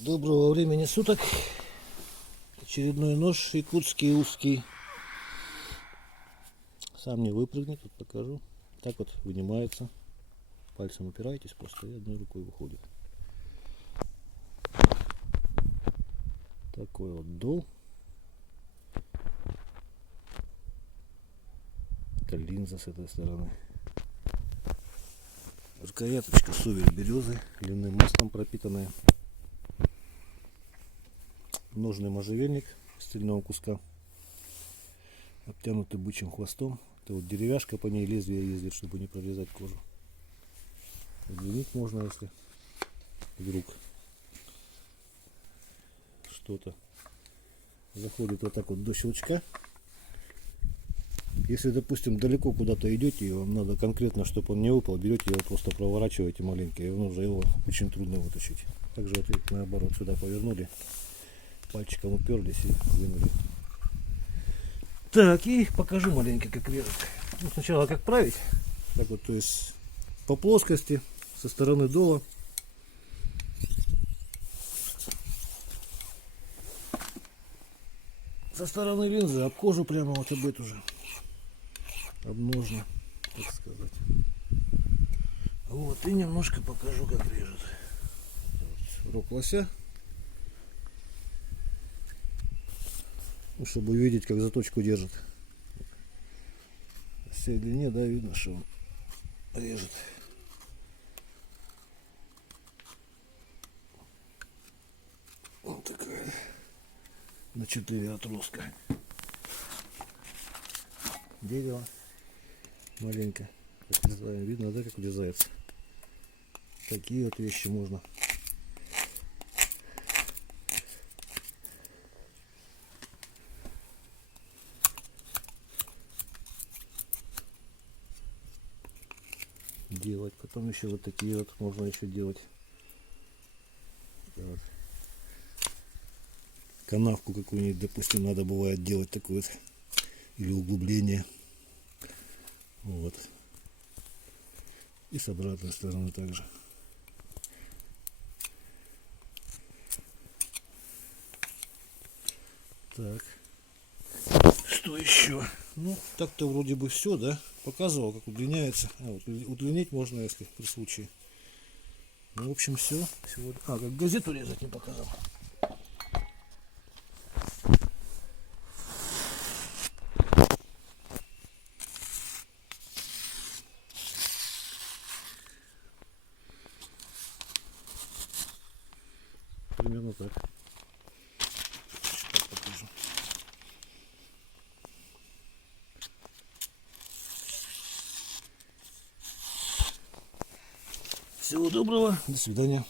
Доброго времени суток. Очередной нож якутский узкий. Сам не выпрыгнет, вот покажу. Так вот вынимается. Пальцем упираетесь просто и одной рукой выходит. Такой вот дол. Это линза с этой стороны. Рукояточка Сувель березы, льняным маслом пропитанная. Ножный можжевельник стильного куска, обтянутый бычьим хвостом. Это вот деревяшка, по ней лезвие ездит, чтобы не прорезать кожу. Удлинить можно, если вдруг что-то заходит вот так вот до щелчка. Если, допустим, далеко куда-то идете, и вам надо конкретно, чтобы он не выпал, берете его, просто проворачиваете маленько, и уже его очень трудно вытащить. Также вот и наоборот сюда повернули, пальчиком уперлись и вынули. Так, и покажу маленько, как режут. Ну, сначала как править. Так вот, то есть по плоскости, со стороны дола. Со стороны линзы об кожу прямо вот об эту же. Об ножны, так сказать. Вот, и немножко покажу, как режут. Вот, рог лося. Ну, чтобы увидеть, как заточку держит. По всей длине, да, видно, что он режет. Вот такая на 4 отростка. Дерево маленько, как называем, видно, да, как урезается. Такие вот вещи можно делать. Потом еще вот такие вот можно еще делать. Вот. Канавку какую-нибудь, допустим, надо бывает делать такую вот, или углубление. Вот. И с обратной стороны также. Так. Что еще? Ну, так-то вроде бы все, да? Показывал, как удлиняется. А, вот удлинить можно, если при случае. Ну, в общем, все. Сегодня... А, как газету резать не показал. Примерно так. Сейчас покажу. Всего доброго, до свидания.